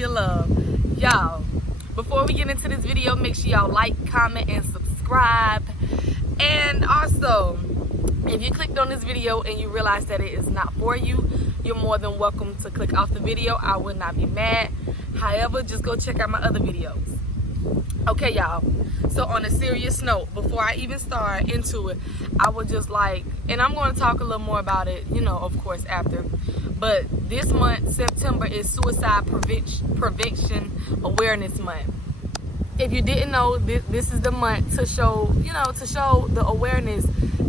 Lipgloss Liyahlovegloss. Y'all, before we get into this video, make sure y'all like, comment, and subscribe. And also, if you clicked on this video and you realize that it is not for you, you're more than welcome to click off the video. I would not be mad. However, just go check out my other videos. Okay, y'all. So on a serious note, before I even start into it, I would just like, and I'm going to talk a little more about it, you know, of course, after. But this month, September, is Suicide Prevention Awareness Month. If you didn't know, this is the month to show, you know, to show the awareness,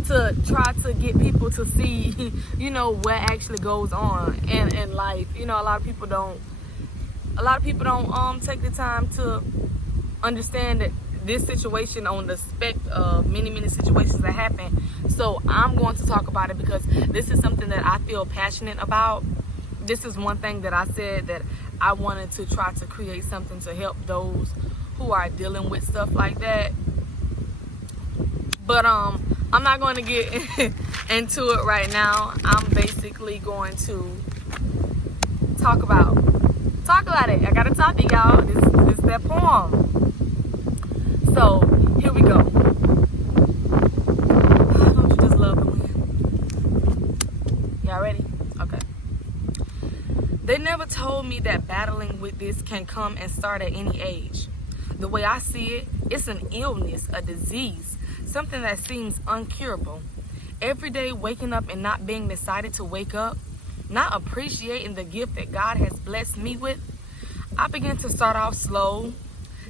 to try to get people to see, you know, what actually goes on in life. You know, a lot of people don't take the time to understand that this situation on the spec of many situations that happen. So I'm going to talk about it because this is something that I feel passionate about. This is one thing that I said that I wanted to try to create something to help those who are dealing with stuff like that. But I'm not going to get into it right now. I'm basically going to talk about it. I gotta talk to y'all. This is that poem. So here we go. Don't you just love the wind? Y'all ready? Okay. They never told me that battling with this can come and start at any age. The way I see it, it's an illness, a disease, something that seems uncurable. Every day waking up and not being decided to wake up, not appreciating the gift that God has blessed me with, I began to start off slow,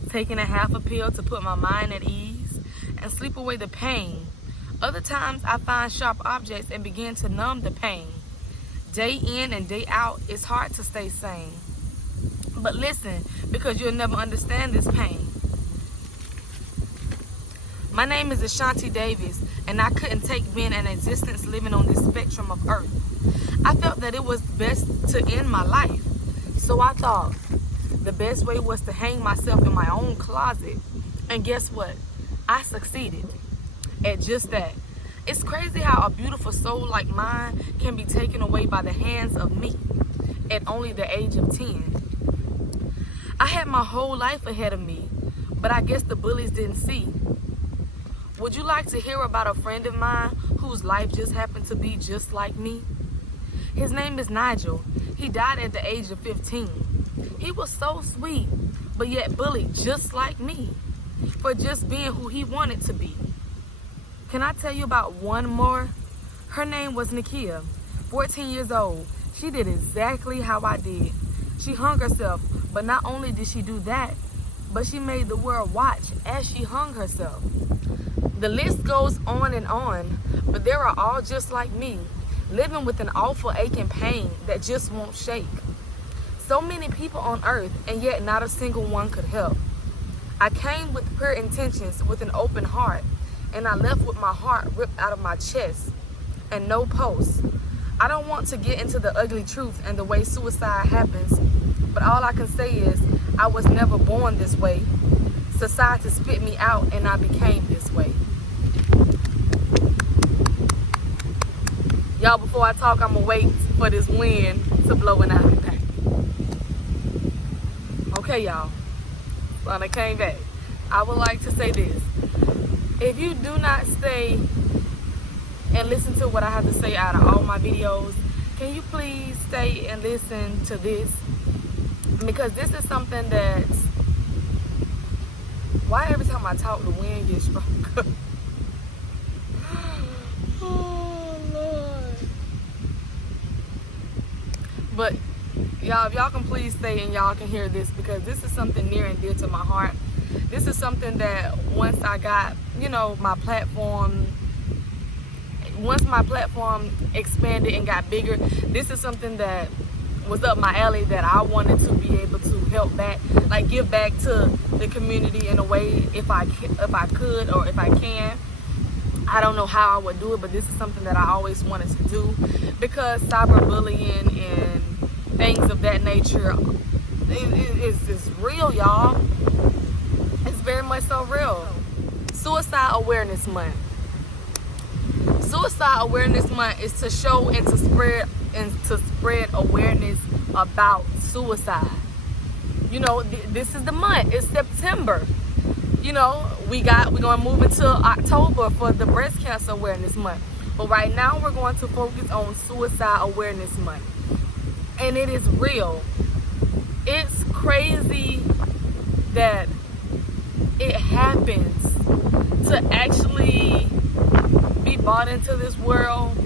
taking a half a pill to put my mind at ease and sleep away the pain. Other times I find sharp objects and begin to numb the pain. Day in and day out, it's hard to stay sane. But listen, because you'll never understand this pain. My name is Ashanti Davis, and I couldn't take being an existence living on this spectrum of earth. I felt that it was best to end my life. So I thought the best way was to hang myself in my own closet. And guess what? I succeeded at just that. It's crazy how a beautiful soul like mine can be taken away by the hands of me at only the age of 10. I had my whole life ahead of me, but I guess the bullies didn't see. Would you like to hear about a friend of mine whose life just happened to be just like me? His name is Nigel. He died at the age of 15. He was so sweet, but yet bullied just like me for just being who he wanted to be. Can I tell you about one more? Her name was Nakia, 14 years old. She did exactly how I did. She hung herself, but not only did she do that, but she made the world watch as she hung herself. The list goes on, but there are all just like me, living with an awful aching pain that just won't shake. So many people on earth, and yet not a single one could help. I came with pure intentions, with an open heart, and I left with my heart ripped out of my chest and no pulse. I don't want to get into the ugly truth and the way suicide happens, but all I can say is I was never born this way. Society spit me out and I became this way. Y'all, before I talk, I'm gonna wait for this wind to blow and I'll be back. Okay, y'all. When I came back, I would like to say this. If you do not stay and listen to what I have to say out of all my videos, can you please stay and listen to this? Because this is something that's... Why every time I talk, the wind gets stronger? Oh, Lord. But y'all, if y'all can please stay and y'all can hear this, because this is something near and dear to my heart. This is something that once I got, you know, my platform expanded and got bigger, this is something that was up my alley that I wanted to be able to help back, like give back to the community in a way if I could or if I can. I don't know how I would do it, but this is something that I always wanted to do, because cyberbullying and things of that nature is real, y'all. It's very much so real. Suicide Awareness Month. Suicide Awareness Month is to show and to spread awareness about suicide. You know, this is the month. It's September. You know, we're gonna move into October for the breast cancer awareness month. But right now we're going to focus on suicide awareness month. And it is real. It's crazy that it happens to actually be brought into this world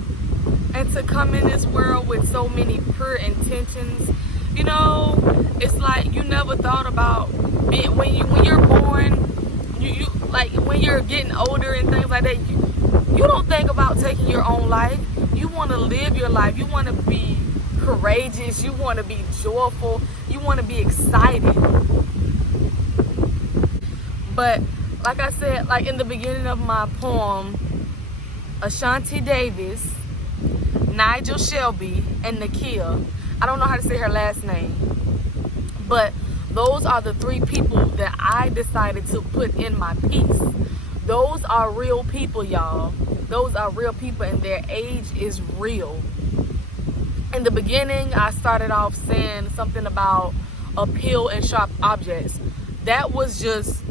and to come in this world with so many pure intentions. You know, it's like you never thought about being, when you're born, you like when you're getting older and things like that, you don't think about taking your own life. You want to live your life. You want to be courageous. You want to be joyful. You want to be excited. But like I said, like in the beginning of my poem, Ashanti Davis, Nigel Shelby, and Nakia, I don't know how to say her last name, but those are the three people that I decided to put in my piece. Those are real people, y'all. Those are real people, and their age is real. In the beginning, I started off saying something about a pill and sharp objects. That was just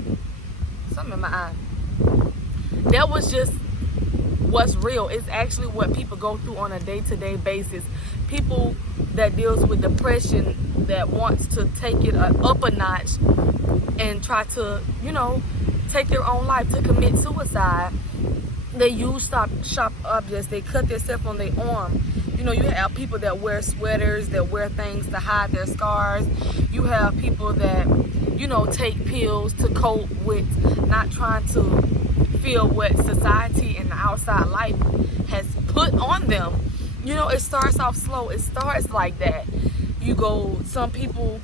something in my eye. That was just what's real. It's actually what people go through on a day-to-day basis. People that deals with depression, that wants to take it up a notch and try to, you know, take their own life, to commit suicide. They use sharp objects. They cut themselves on their arm. You know, you have people that wear sweaters, that wear things to hide their scars. You have people that, you know, take pills to cope with not trying to feel what society and the outside life has put on them. You know, it starts off slow. It starts like that. You go, some people,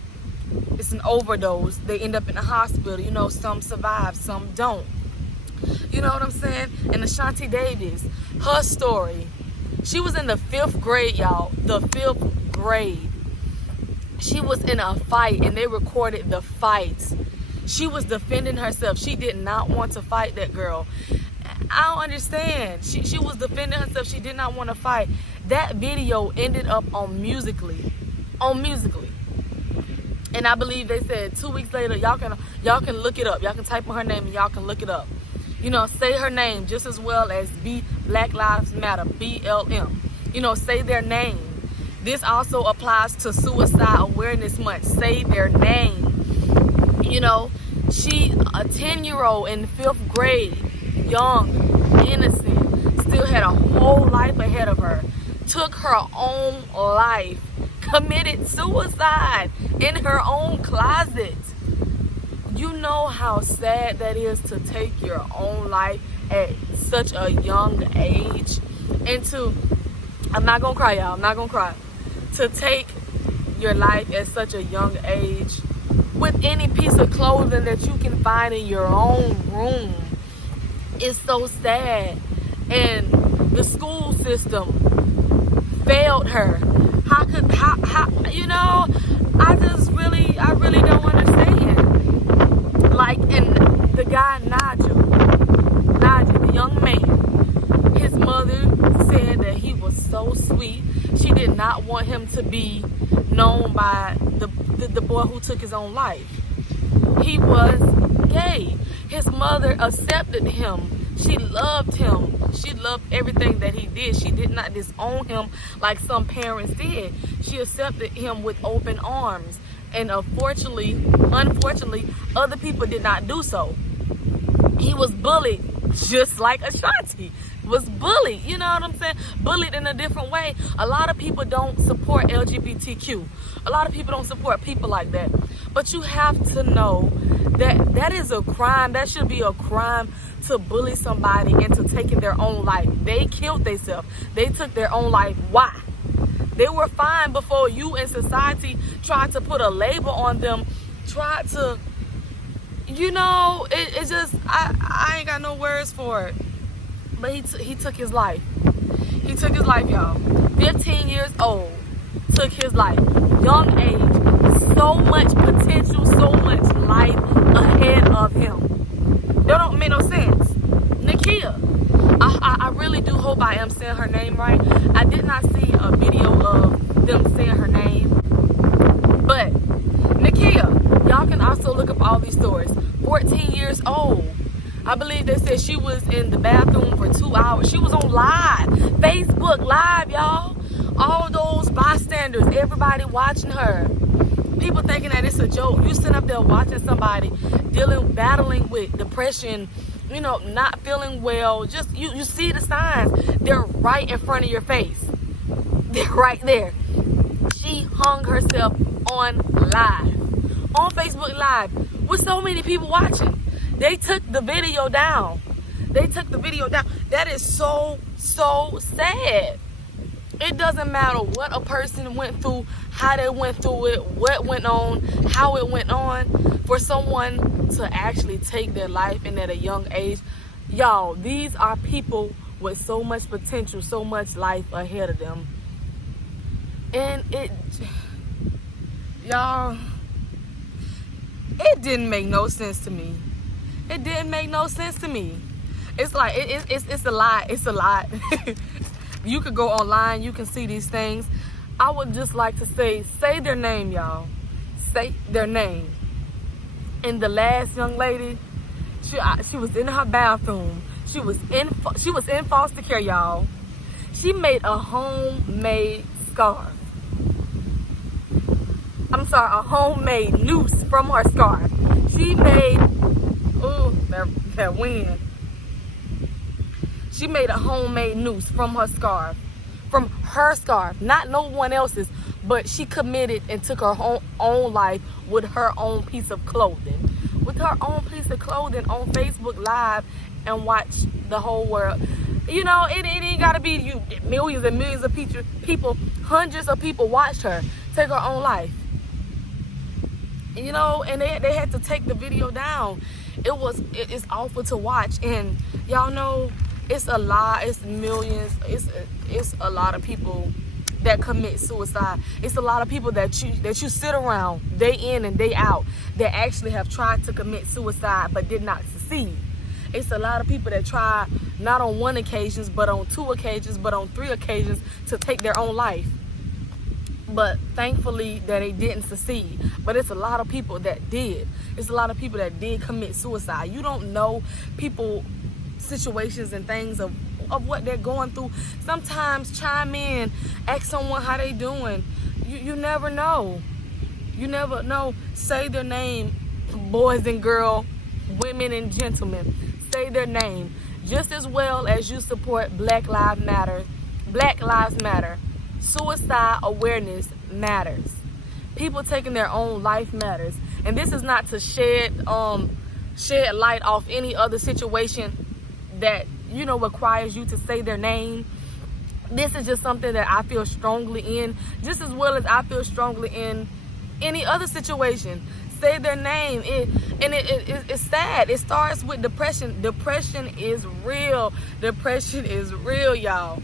it's an overdose. They end up in the hospital. You know, some survive, some don't. You know what I'm saying? And Ashanti Davis, her story, she was in the 5th grade, y'all. The 5th grade. She was in a fight, and they recorded the fight. She was defending herself. She did not want to fight that girl. I don't understand. She was defending herself. She did not want to fight. That video ended up on Musically. On Musically. And I believe they said 2 weeks later, y'all can look it up. Y'all can type in her name and y'all can look it up. You know, say her name just as well as Black Lives Matter, BLM. You know, say their name. This also applies to Suicide Awareness Month. Say their name. You know, she, a 10-year-old in 5th grade, young, innocent, still had a whole life ahead of her. Took her own life. Committed suicide in her own closet. You know how sad that is, to take your own life at such a young age. And to, I'm not gonna cry, y'all, I'm not gonna cry. To take your life at such a young age with any piece of clothing that you can find in your own room is so sad. And the school system failed her. How, you know, I really don't understand. Like, and the guy, Nigel, the young man, his mother said that he was so sweet. She did not want him to be known by the boy who took his own life. He was gay. His mother accepted him. She loved him. She loved everything that he did. She did not disown him like some parents did. She accepted him with open arms. And unfortunately, other people did not do so. He was bullied just like Ashanti was bullied. You know what I'm saying? Bullied in a different way. A lot of people don't support LGBTQ. A lot of people don't support people like that. But you have to know that that is a crime. That should be a crime to bully somebody into taking their own life. They killed themselves. They took their own life. Why? They were fine before you in society tried to put a label on them, tried to, you know, it's just, I ain't got no words for it. But he took his life. He took his life, y'all. 15 years old, took his life. Young age, so much potential, so much life ahead of him. That don't make no sense. Nakia, I really do hope I am saying her name right. I did not see a video of them saying her name. But Nakia, look up all these stories. 14 years old. I believe they said she was in the bathroom for 2 hours. She was on live, Facebook Live, y'all. All those bystanders, everybody watching her. People thinking that it's a joke. You sitting up there watching somebody battling with depression, you know, not feeling well. Just you see the signs. They're right in front of your face. They're right there. She hung herself on live, on Facebook Live, with so many people watching. They took the video down. They took the video down. That is so sad. It doesn't matter what a person went through, how they went through it, what went on, how it went on, for someone to actually take their life and at a young age. Y'all, these are people with so much potential, so much life ahead of them. And y'all, it didn't make no sense to me. It didn't make no sense to me. It's like, it's a lot. It's a lot. You could go online, you can see these things. I would just like to say their name, y'all. Say their name. And the last young lady, she was in her bathroom. She was in foster care, y'all. She made a homemade scarf. I'm sorry, a homemade noose from her scarf. She made, ooh, that wind. She made a homemade noose from her scarf. From her scarf, not no one else's, but she committed and took her own life with her own piece of clothing. With her own piece of clothing on Facebook Live, and watch the whole world. You know, it ain't gotta be you. Millions and millions of people, hundreds of people watched her take her own life. You know, and they had to take the video down. It's awful to watch, and y'all know, it's a lot. It's millions. It's a lot of people that commit suicide. It's a lot of people that you sit around day in and day out that actually have tried to commit suicide but did not succeed. It's a lot of people that try, not on one occasion, but on 2 occasions, but on 3 occasions, to take their own life. But thankfully that they didn't succeed. But it's a lot of people that did. It's a lot of people that did commit suicide. You don't know people, situations and things of what they're going through. Sometimes chime in, ask someone how they doing. You never know. You never know. Say their name, boys and girls, women and gentlemen. Say their name. Just as well as you support Black Lives Matter. Black Lives Matter. Suicide awareness matters. People taking their own life matters. And this is not to shed light off any other situation that, you know, requires you to say their name. This is just something that I feel strongly in, just as well as I feel strongly in any other situation. Say their name. It's sad. It starts with depression. Depression is real. Depression is real, y'all.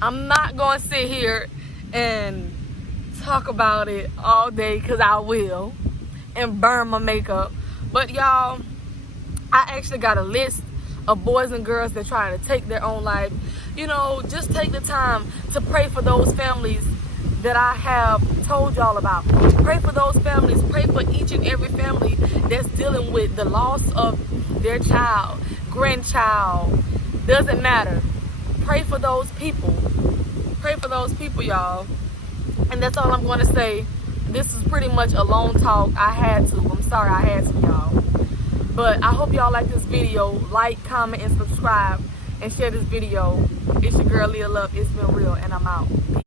I'm not going to sit here and talk about it all day, because I will, and burn my makeup. But y'all, I actually got a list of boys and girls that try to take their own life. You know, just take the time to pray for those families that I have told y'all about. Pray for those families. Pray for each and every family that's dealing with the loss of their child, grandchild. Doesn't matter. Pray for those people. Pray for those people, y'all. And that's all I'm going to say. This is pretty much a long talk. I had to. I'm sorry I had to, y'all. But I hope y'all like this video. Like, comment, and subscribe. And share this video. It's your girl, Leah Love. It's been real, and I'm out.